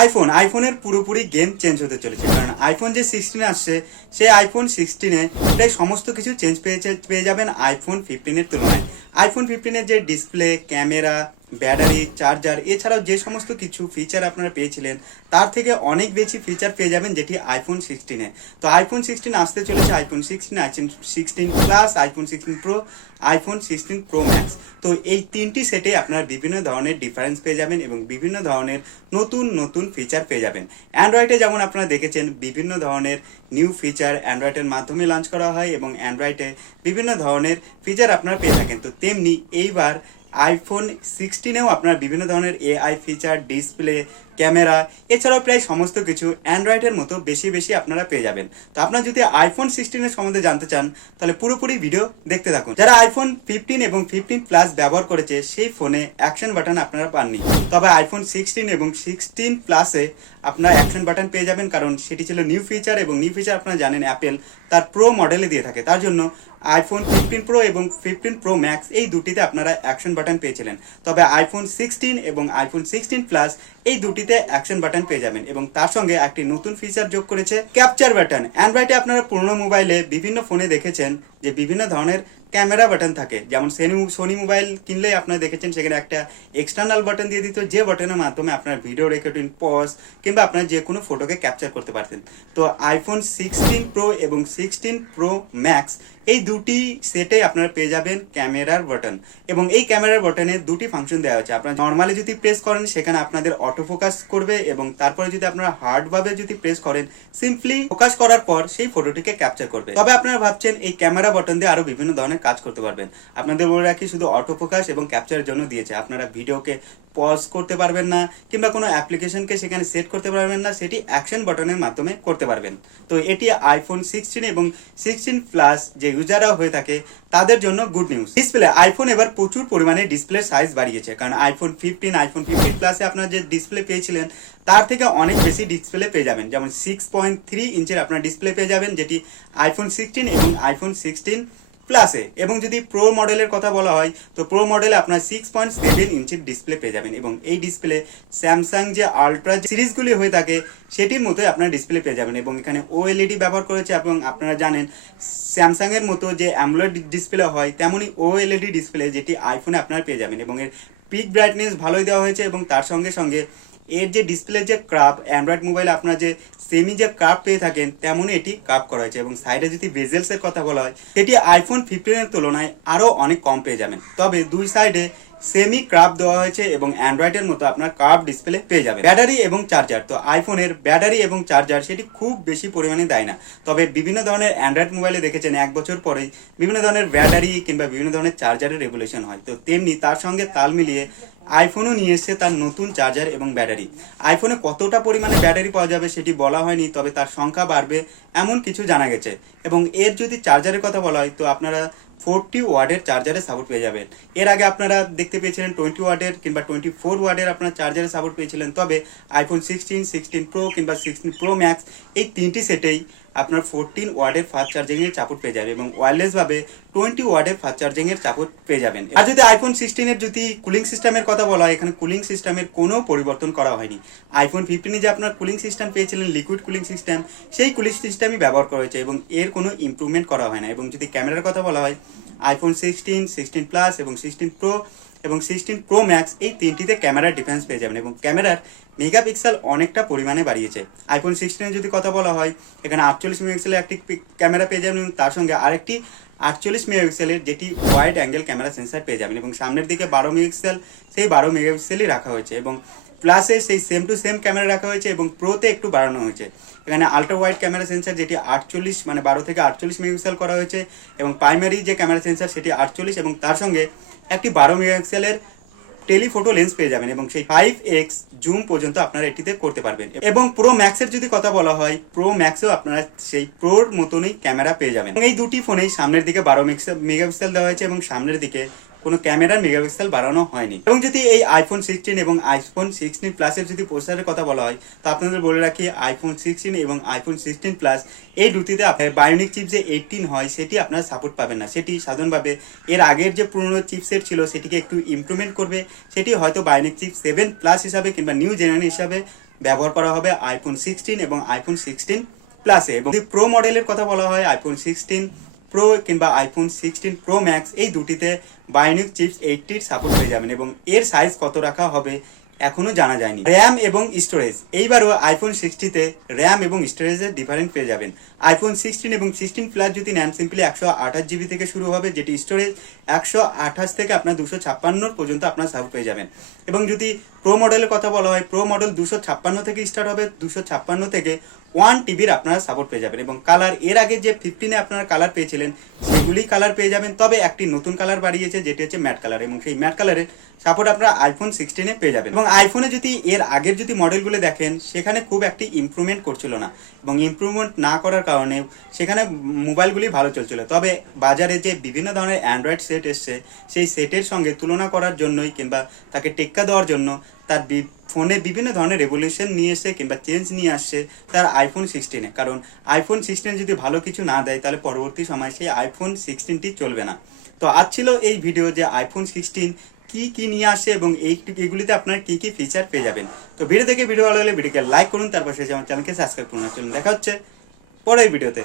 IPhone আইফোনের পুরোপুরি game change হতে চলেছে। কারণ আইফোন যে সিক্সটিন আসছে সেই আইফোন সিক্সটিনে প্রায় সমস্ত কিছু চেঞ্জ পেয়েছে পেয়ে যাবেন আইফোন ফিফটিনের তুলনায়। আইফোন ফিফটিনের যে ডিসপ্লে ক্যামেরা ব্যাটারি চার্জার এছাড়াও যে সমস্ত কিছু ফিচার আপনারা পেয়েছিলেন, তার থেকে অনেক বেশি ফিচার পেয়ে যাবেন যেটি আইফোন সিক্সটিনে তো আইফোন সিক্সটিন আসতে চলেছে iPhone sixteen iPhone sixteen plus iPhone sixteen pro iPhone sixteen pro max তো এই তিনটি সেটে আপনারা বিভিন্ন ধরনের ডিফারেন্স পেয়ে যাবেন এবং বিভিন্ন ধরনের নতুন নতুন ফিচার পেয়ে যাবেন। অ্যান্ড্রয়েডে যেমন আপনারা দেখেছেন, বিভিন্ন ধরনের নিউ ফিচার অ্যান্ড্রয়েডের মাধ্যমে লঞ্চ করা হয় এবং অ্যান্ড্রয়েডে বিভিন্ন ধরনের ফিচার আপনারা পেয়ে থাকেন। তো তেমনি এইবার আইফোন সিক্সটিনেও আপনার বিভিন্ন ধরনের এআই ফিচার ডিসপ্লে ক্যামেরা, এছাড়াও প্রায় সমস্ত কিছু অ্যান্ড্রয়েডের মতো বেশি বেশি আপনারা পেয়ে যাবেন। তো আপনারা যদি আইফোন সিক্সটিনের সম্বন্ধে জানতে চান, তাহলে পুরোপুরি ভিডিও দেখতে থাকুন। যারা আইফোন ফিফটিন এবং ফিফটিন প্লাস ব্যবহার করেছে, সেই ফোনে অ্যাকশন বাটন আপনারা পাননি। তবে আইফোন সিক্সটিন এবং সিক্সটিন প্লাসে আপনারা অ্যাকশন বাটন পেয়ে যাবেন, কারণ সেটি ছিল নিউ ফিচার এবং নিউ ফিচার আপনারা জানেন অ্যাপেল তার প্রো মডেলে দিয়ে থাকে। তার জন্য আইফোন ফিফটিন প্রো এবং ফিফটিন প্রো ম্যাক্স এই দুটিতে আপনারা অ্যাকশন বাটন পেয়েছিলেন। তবে আইফোন সিক্সটিন এবং আইফোন সিক্সটিন প্লাস এই দুটিতে অ্যাকশন বাটন পেয়ে যাবেন এবং তার সঙ্গে একটি নতুন ফিচার যোগ করেছে ক্যাপচার বাটন অ্যান্ড্রয়েডে আপনারা পুরনো মোবাইলে বিভিন্ন ফোনে দেখেছেন যে বিভিন্ন ধরনের ক্যামেরা বাটন থাকে। যেমন সোনি সোনি মোবাইল কিনলেই আপনারা দেখেছেন, সেখানে একটা এক্সটার্নাল বাটন দিয়ে দিত, যে বাটনের মাধ্যমে আপনার ভিডিও রেকর্ডিং পজ কিংবা আপনার যে কোনো ফটোকে ক্যাপচার করতে পারতেন। তো আইফোন সিক্সটিন প্রো এবং সিক্সটিন প্রো ম্যাক্স এই দুটি সেটে আপনারা পেয়ে যাবেন ক্যামেরার বাটন এবং এই ক্যামেরার বাটনে দুটি ফাংশন দেওয়া হচ্ছে আপনারা নর্মালি যদি প্রেস করেন, সেখানে আপনাদের অটো ফোকাস করবে এবং তারপরে যদি আপনারা হার্ডভাবে যদি প্রেস করেন সিম্পলি ফোকাস করার পর সেই ফটোটিকে ক্যাপচার করবে। তবে আপনারা ভাবছেন এই ক্যামেরা বাটন দিয়ে আরও বিভিন্ন ধরনের কাজ করতে পারবেন। আপনাদের বলে রাখি, শুধু অটো ফোকাস এবং ক্যাপচারের জন্য দিয়েছে। আপনারা ভিডিওকে পজ করতে পারবেন না, কিংবা কোনো অ্যাপ্লিকেশনকে সেখানে সেট করতে পারবেন না, সেটি অ্যাকশন বাটনের মাধ্যমে করতে পারবেন। তো এটি আইফোন সিক্সটিন এবং সিক্সটিন প্লাস যে ইউজাররা হয়ে থাকে, তাদের জন্য গুড নিউজ ডিসপ্লে আইফোন এবার প্রচুর পরিমাণে ডিসপ্লে সাইজ বাড়িয়েছে, কারণ আইফোন ফিফটিন আইফোন ফিফটিন প্লাসে আপনারা যে ডিসপ্লে পেয়েছিলেন, তার থেকে অনেক বেশি ডিসপ্লে পেয়ে যাবেন। যেমন সিক্স পয়েন্ট থ্রি ইঞ্চের আপনার ডিসপ্লে পেয়ে যাবেন, যেটি আইফোন সিক্সটিন এবং আইফোন সিক্সটিন প্লাসে এবং যদি প্রো মডেলের কথা বলা হয়, তো প্রো মডেলে আপনার সিক্স পয়েন্ট সেভেন ইঞ্চির ডিসপ্লে পেয়ে যাবেন, এবং এই ডিসপ্লে স্যামসাং যে আলট্রা সিরিজগুলি হয়ে থাকে, সেটির মতোই আপনার ডিসপ্লে পেয়ে যাবেন, এবং এখানে ওএলইডি ব্যবহার করেছে এবং আপনারা জানেন স্যামসাং এর মতো যে অ্যামোলেড ডিসপ্লে হয় তেমনই ওএলইডি ডিসপ্লে যেটি আইফোনে আপনারা পেয়ে যাবেন, এবং এর পিক ব্রাইটনেস ভালোই দেওয়া হয়েছে, এবং তার সঙ্গে সঙ্গে এর যে ডিসপ্লে যে ক্রাপ অ্যান্ড্রয়েড মোবাইলে আপনারা যে সেমি যে ক্রাপ পেয়ে থাকেন, তেমনই এটি ক্রাপ করা হয়েছে এবং সাইডে যদি বেজেলস এর কথা বলা হয়, সেটি আইফোন ফিফটিনের তুলনায় আরও অনেক কম পেয়ে যাবেন। তবে দুই সাইডে সেমি ক্রাপ দেওয়া হয়েছে এবং অ্যান্ড্রয়েডের মতো আপনার কার্ভ ডিসপ্লে পেয়ে যাবে ব্যাটারি এবং চার্জার তো আইফোনের ব্যাটারি এবং চার্জার সেটি খুব বেশি পরিমাণে দেয় না। তবে বিভিন্ন ধরনের অ্যান্ড্রয়েড মোবাইলে দেখেছেন, এক বছর পরেই বিভিন্ন ধরনের ব্যাটারি কিংবা বিভিন্ন ধরনের চার্জারের রেগুলেশন হয়। তো তেমনি তার সঙ্গে তাল মিলিয়ে আইফোনও নিয়ে এসছে তার নতুন চার্জার এবং ব্যাটারি আইফোনে কতটা পরিমাণে ব্যাটারি পাওয়া যাবে সেটি বলা হয়নি, তবে তার সংখ্যা বাড়বে এমন কিছু জানা গেছে। এবং এর যদি চার্জারের কথা বলা হয়, তো আপনারা ফোরটি ওয়ার্ডের চার্জারের সাপোর্ট পেয়ে যাবেন। এর আগে আপনারা দেখতে পেয়েছিলেন টোয়েন্টি ওয়ার্ডের কিংবা টোয়েন্টি ফোর ওয়ার্ডের আপনার চার্জারের সাপোর্ট পেয়েছিলেন। তবে আইফোন সিক্সটিন সিক্সটিন প্রো কিংবা সিক্সটিন প্রো ম্যাক্স এই তিনটি সেটেই আপনার ফোরটিন ওয়ার্ডের ফাস্ট চার্জিং এর সাপোর্ট পেয়ে যাবে এবং ওয়্যারলেস ভাবে টোয়েন্টি ওয়ার্ডের ফাস্ট চার্জিং এর সাপোর্ট পেয়ে যাবেন। আর যদি আইফোন সিক্সটিনের যদি কুলিং সিস্টেমের কথা বলা হয়, এখানে কুলিং সিস্টেমের কোনো পরিবর্তন করা হয়নি। আইফোন ফিফটিনে যে আপনার কুলিং সিস্টেম পেয়েছিলেন লিকুইড কুলিং সিস্টেম সেই কুলিং সিস্টেমই ব্যবহার করা হয়েছে এবং এর কোনো ইমপ্রুভমেন্ট করা হয় না। এবং যদি ক্যামেরার কথা বলা হয় আইফোন সিক্সটিন সিক্সটিন প্লাস এবং সিক্সটিন প্রো এবং সিক্সটিন প্রো ম্যাক্স এই তিনটিতে ক্যামেরার ডিফারেন্স পেয়ে যাবেন এবং ক্যামেরার মেগাপিক্সেল অনেকটা পরিমাণে বাড়িয়েছে। আইফোন সিক্সটিনের যদি কথা বলা হয়, এখানে আটচল্লিশ মেগাপিক্সেলের একটি ক্যামেরা পেয়ে যাবেন এবং তার সঙ্গে আরেকটি আটচল্লিশ মেগাপিক্সেলের যেটি ওয়াইড অ্যাঙ্গেল ক্যামেরা সেন্সার পেয়ে যাবেন এবং সামনের দিকে বারো মেগাপিক্সেল, সেই বারো মেগাপিক্সেলই রাখা হয়েছে এবং প্লাসে সেই সেম টু সেম ক্যামেরা রাখা হয়েছে এবং প্রোতে একটু বাড়ানো হয়েছে। এখানে আল্ট্রা ওয়াইড ক্যামেরা সেন্সার যেটি আটচল্লিশ মানে বারো থেকে আটচল্লিশ মেগাপিক্সেল করা হয়েছে এবং প্রাইমারি যে ক্যামেরা সেন্সার সেটি আটচল্লিশ এবং তার সঙ্গে একটি বারো মেগাপিক্সেলের টেলিফোটো লেন্স পেয়ে যাবেন এবং সেই ফাইভ এক্স জুম পর্যন্ত আপনারা এটিতে করতে পারবেন। এবং প্রো ম্যাক্সের যদি কথা বলা হয় প্রো ম্যাক্সেও আপনারা সেই প্রোর মতনই ক্যামেরা পেয়ে যাবেন। এই দুটি ফোনেই সামনের দিকে বারো মেগাপিক্সেল দেওয়া হয়েছে এবং সামনের দিকে কোনো ক্যামেরার মেগাপিক্সেল বাড়ানো হয়নি। এবং যদি এই আইফোন সিক্সটিন এবং আইফোন সিক্সটিন প্লাসের যদি প্রসেসরের কথা বলা হয়, তো আপনাদের বলে রাখি আইফোন সিক্সটিন এবং আইফোন সিক্সটিন প্লাস এই দুটিতে আপনার বায়োনিক চিপ যে এইটিন হয়, সেটি আপনারা সাপোর্ট পাবেন না। সেটি সাধারণভাবে এর আগের যে পুরনো চিপসেট ছিল, সেটিকে একটু ইমপ্রুভমেন্ট করবে। সেটি হয়তো বায়োনিক চিপ সেভেন প্লাস হিসাবে কিংবা নিউ জেনারেশন হিসাবে ব্যবহার করা হবে আইফোন সিক্সটিন এবং আইফোন সিক্সটিন প্লাসে এবং প্রো মডেলের কথা বলা হয় আইফোন সিক্সটিন প্রো কিংবা আইফোন সিক্সটিন প্রো ম্যাক্স এই দুটিতে বায়োনিক চিপস এইটটির সাপোর্ট পেয়ে যাবেন এবং এর সাইজ কত রাখা হবে এখনও জানা যায়নি। র্যাম এবং স্টোরেজ এইবারও আইফোন সিক্সটিতে র্যাম এবং স্টোরেজের ডিফারেন্ট পেয়ে যাবেন। আইফোন সিক্সটিন এবং সিক্সটিন প্লাস যদি নেন সিম্পলি একশো আঠাশ জিবি থেকে শুরু হবে, যেটি স্টোরেজ একশো আঠাশ থেকে আপনার দুশো ছাপ্পান্নর পর্যন্ত আপনার সাপোর্ট পেয়ে যাবেন। এবং যদি প্রো মডেলের কথা বলা হয় প্রো মডেল দুশো ছাপ্পান্ন থেকে স্টার্ট হবে, দুশো ছাপ্পান্ন থেকে ওয়ান টিবির আপনারা সাপোর্ট পেয়ে যাবেন। এবং কালারের আগে যে ফিফটিনে আপনারা কালার পেয়েছিলেন, সেগুলি কালার পেয়ে যাবেন। তবে একটি নতুন কালার বাড়িয়েছে, যেটি হচ্ছে ম্যাট কালার এবং সেই ম্যাট কালারের সাপোর্ট আপনারা আইফোন সিক্সটিনে পেয়ে যাবেন। এবং আইফোনে যদি, এর আগের যদি মডেলগুলো দেখেন, সেখানে খুব একটি ইমপ্রুভমেন্ট করছিল না। এবং ইমপ্রুভমেন্ট না করার কারণে সেখানে মোবাইলগুলি ভালো চলছিল। তবে বাজারে যে বিভিন্ন ধরনের অ্যান্ড্রয়েড সেট এসছে, সেই সেটের সঙ্গে তুলনা করার জন্যই কিংবা তাকে টেক্কা দেওয়ার জন্য তার ফোনে বিভিন্ন ধরনের রেভলিউশন নিয়ে এসে কিংবা চেঞ্জ নিয়ে আসছে তার আইফোন সিক্সটিনে কারণ আইফোন সিক্সটিন যদি ভালো কিছু না দেয়, তাহলে পরবর্তী সময় সেই আইফোন সিক্সটিনটি চলবে না। তো আজ ছিল এই ভিডিও যে আইফোন সিক্সটিন কি কি নিয়ে আসে এবং এই এগুলিতে আপনার কি কি ফিচার পেয়ে যাবেন। তো ভিডিও দেখে ভিডিও ভালো হলে ভিডিওকে লাইক করুন, তারপর সেই আমার চ্যানেলকে সাবস্ক্রাইব করুন। চলুন, দেখা হচ্ছে পরের ভিডিওতে